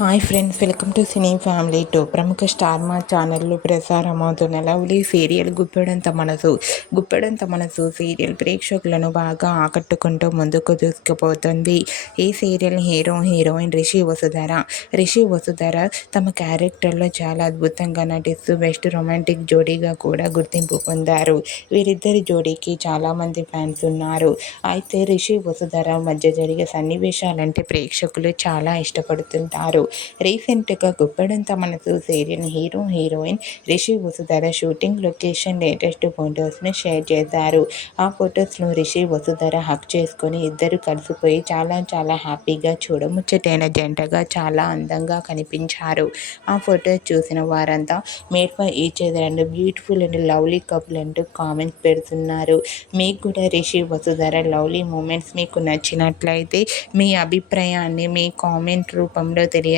Hi friends welcome to Cine Family Two. ప్రముఖ star Maa ఛానల్లో ప్రసారమవుతున్న lovely serial Guppedantha మనసు. Guppedantha Manasu serial ప్రేక్షకులను బాగా ఆకట్టుకుంటూ ముందుకు దూసుకుపోతుంది. ఈ serial hero heroine Rishi Vasudhara. Rishi Vasudhara తమ క్యారెక్టర్లో చాలా అద్భుతంగా నటిస్తూ బెస్ట్ రొమాంటిక్ జోడీగా కూడా గుర్తింపు పొందారు. వీరిద్దరి జోడీకి చాలామంది ఫ్యాన్స్ ఉన్నారు. అయితే రిషి వసుధర మధ్య జరిగే సన్నివేశాలంటే ప్రేక్షకులు చాలా ఇష్టపడుతుంటారు. రీసెంట్గా Guppedantha Manasu serial hero heroine Rishi Vasudhara shooting location latest ఫొటోస్ని షేర్ చేశారు. ఆ ఫొటోస్లో రిషి వసుధర హక్ చేసుకొని ఇద్దరు కలిసిపోయి చాలా చాలా హ్యాపీగా చూడముచ్చటైన జంటగా చాలా అందంగా కనిపించారు. ఆ ఫొటోస్ చూసిన వారంతా made for each other and beautiful and lovely couple అంటూ కామెంట్స్ పెడుతున్నారు. మీకు కూడా రిషి వసుధర లవ్లీ మూమెంట్స్ మీకు నచ్చినట్లయితే మీ అభిప్రాయాన్ని మీ కామెంట్ రూపంలో తెలియ